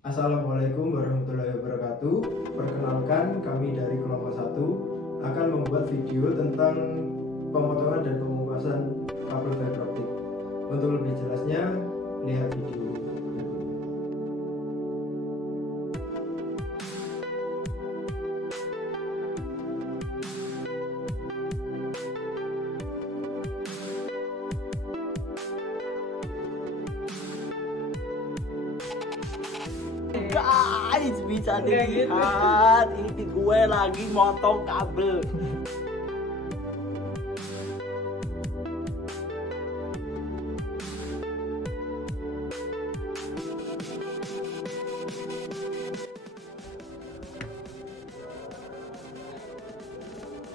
Assalamualaikum warahmatullahi wabarakatuh. Perkenalkan, kami dari kelompok 1 akan membuat video tentang pemotongan dan pemupasan kabel fiber optik. Untuk lebih jelasnya, lihat video. Guys, bisa dilihat ini gue lagi motong kabel.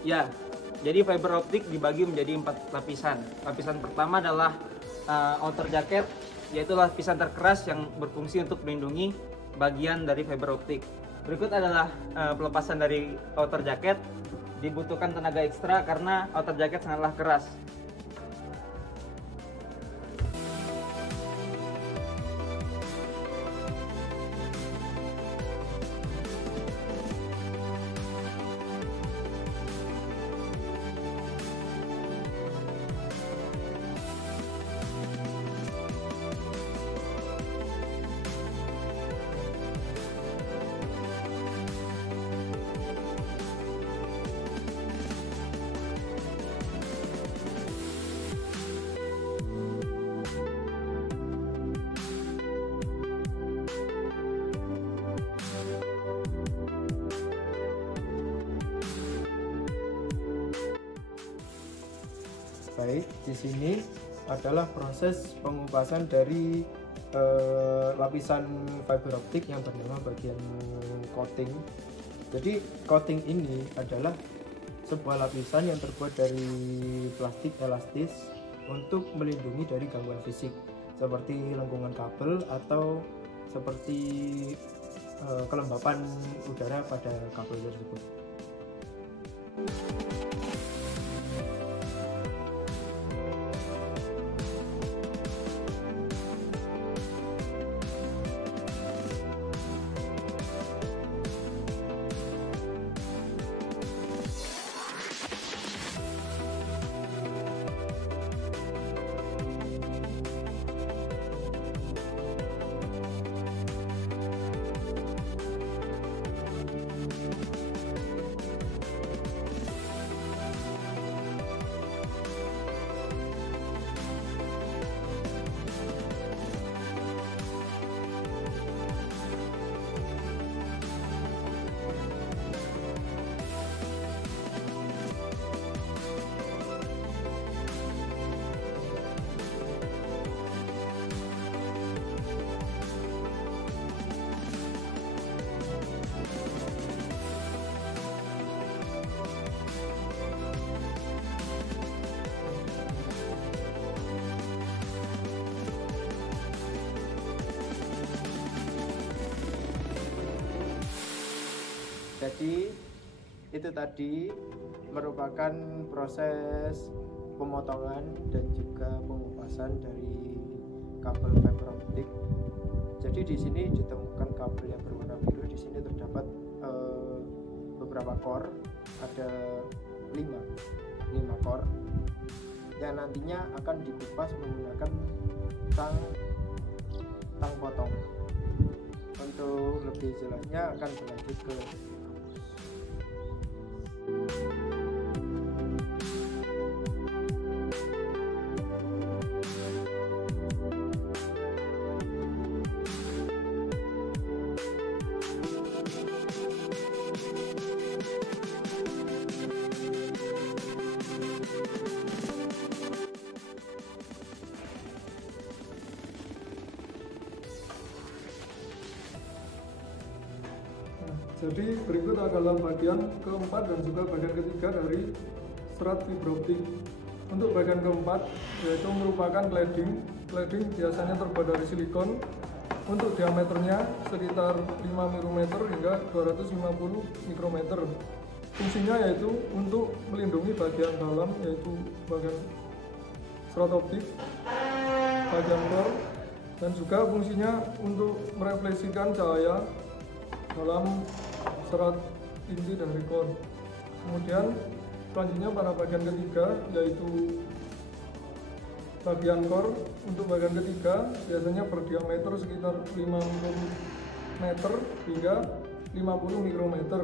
Ya, jadi fiber optik dibagi menjadi 4 lapisan. Lapisan pertama adalah outer jacket, yaitu lapisan terkeras yang berfungsi untuk melindungi bagian dari fiber optik. Berikut adalah pelepasan dari outer jacket. Dibutuhkan tenaga ekstra karena outer jacket sangatlah keras. Baik, di sini adalah proses pengupasan dari lapisan fiber optik yang bernama bagian coating. Jadi coating ini adalah sebuah lapisan yang terbuat dari plastik elastis untuk melindungi dari gangguan fisik seperti lengkungan kabel atau seperti kelembapan udara pada kabel tersebut. Jadi itu tadi merupakan proses pemotongan dan juga pengupasan dari kabel fiber optik. Jadi di sini ditemukan kabel yang berwarna biru. Di sini terdapat beberapa core, ada 5 core yang nantinya akan dikupas menggunakan tang potong. Untuk lebih jelasnya akan berlanjut ke Jadi berikut adalah bagian keempat dan juga bagian ketiga dari serat fiber optik. Untuk bagian keempat yaitu merupakan cladding. Cladding biasanya terbuat dari silikon. Untuk diameternya sekitar 5 mm hingga 250 mikrometer. Fungsinya yaitu untuk melindungi bagian dalam, yaitu bagian serat optik, bagian core, dan juga fungsinya untuk merefleksikan cahaya dalam serat inti dari core. Kemudian selanjutnya pada bagian ketiga yaitu bagian core. Untuk bagian ketiga biasanya berdiameter sekitar 50 meter hingga 50 mikrometer.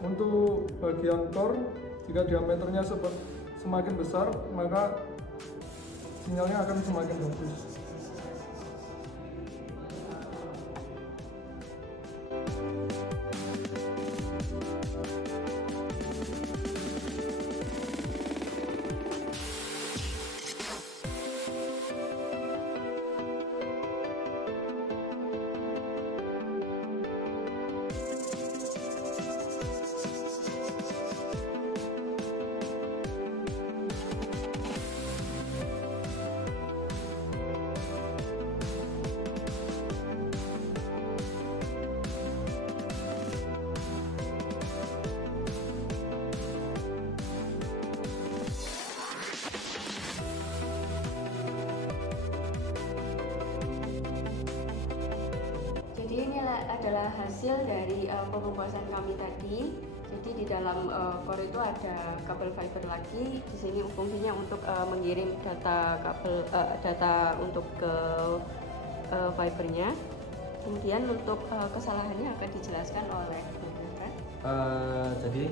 Untuk bagian core, jika diameternya semakin besar maka sinyalnya akan semakin bagus. Jadi ini adalah hasil dari pengupasan kami tadi. Jadi di dalam core itu ada kabel fiber lagi. Di sini fungsinya untuk mengirim data untuk ke fibernya. Kemudian untuk kesalahannya akan dijelaskan oleh Dokter. Jadi,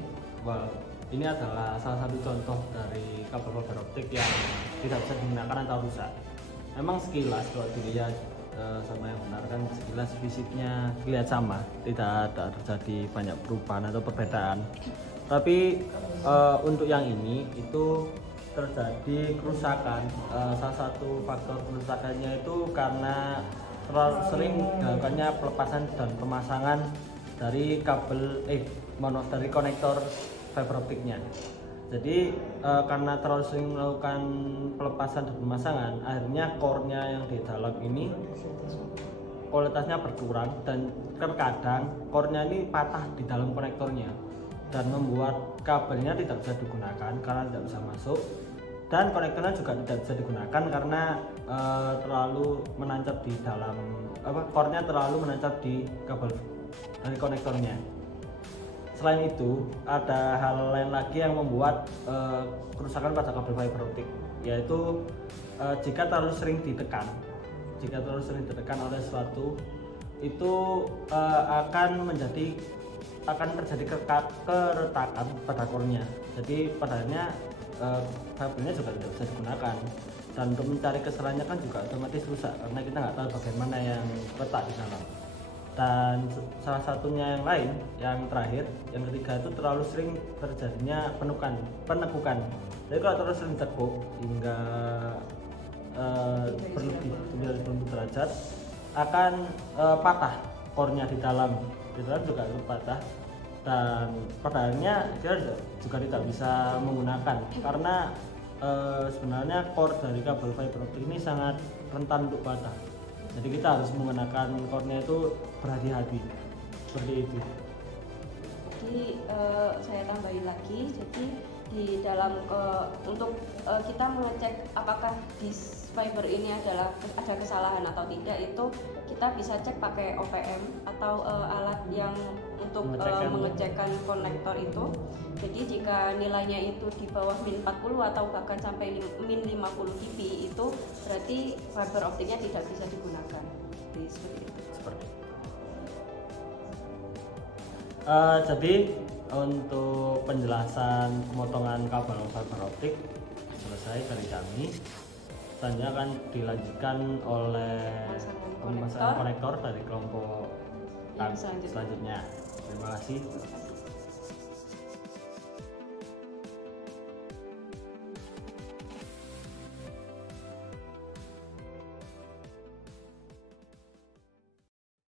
ini adalah salah satu contoh dari kabel fiber optik yang tidak bisa digunakan atau rusak. Memang sekilas kalau dilihat sama yang benar kan sekilas fisiknya terlihat sama, tidak ada terjadi banyak perubahan atau perbedaan. Tapi untuk yang ini itu terjadi kerusakan. Salah satu faktor kerusakannya itu karena terlalu sering dilakukannya pelepasan dan pemasangan dari dari konektor fiber optiknya. Jadi karena terlalu sering melakukan pelepasan dan pemasangan, akhirnya core-nya yang di dalam ini kualitasnya berkurang dan terkadang core-nya ini patah di dalam konektornya dan membuat kabelnya tidak bisa digunakan karena tidak bisa masuk, dan konektornya juga tidak bisa digunakan karena terlalu menancap di dalam core-nya terlalu menancap di kabel dari konektornya. Selain itu, ada hal lain lagi yang membuat kerusakan pada kabel fiber optik, yaitu jika terlalu sering ditekan oleh sesuatu, itu akan terjadi keretakan pada core-nya. Jadi pada akhirnya kabelnya juga tidak bisa digunakan, dan untuk mencari kesalahannya kan juga otomatis rusak karena kita nggak tahu bagaimana yang retak di sana. Dan salah satunya yang lain, yang terakhir, yang ketiga itu terlalu sering terjadinya penekukan. Jadi kalau terlalu sering ditekuk hingga berlebih dari 90 derajat akan patah core-nya di dalam juga akan patah, dan pada akhirnya kita juga tidak bisa menggunakan karena sebenarnya core dari kabel fiber optik ini sangat rentan untuk patah. Jadi kita harus menggunakan core-nya itu berhati-hati seperti itu. Jadi saya tambahin lagi, jadi di dalam untuk kita mengecek apakah di fiber ini ada kesalahan atau tidak, itu kita bisa cek pakai OPM atau alat yang untuk mengecekkan konektor itu. Jadi jika nilainya itu di bawah min 40 atau bahkan sampai min 50 dB, itu berarti fiber optiknya tidak bisa digunakan. Jadi seperti itu. Jadi untuk penjelasan pemotongan kabel fiber optik selesai dari kami. Selanjutnya akan dilanjutkan oleh pemasangan konektor dari kelompok selanjutnya. Terima kasih.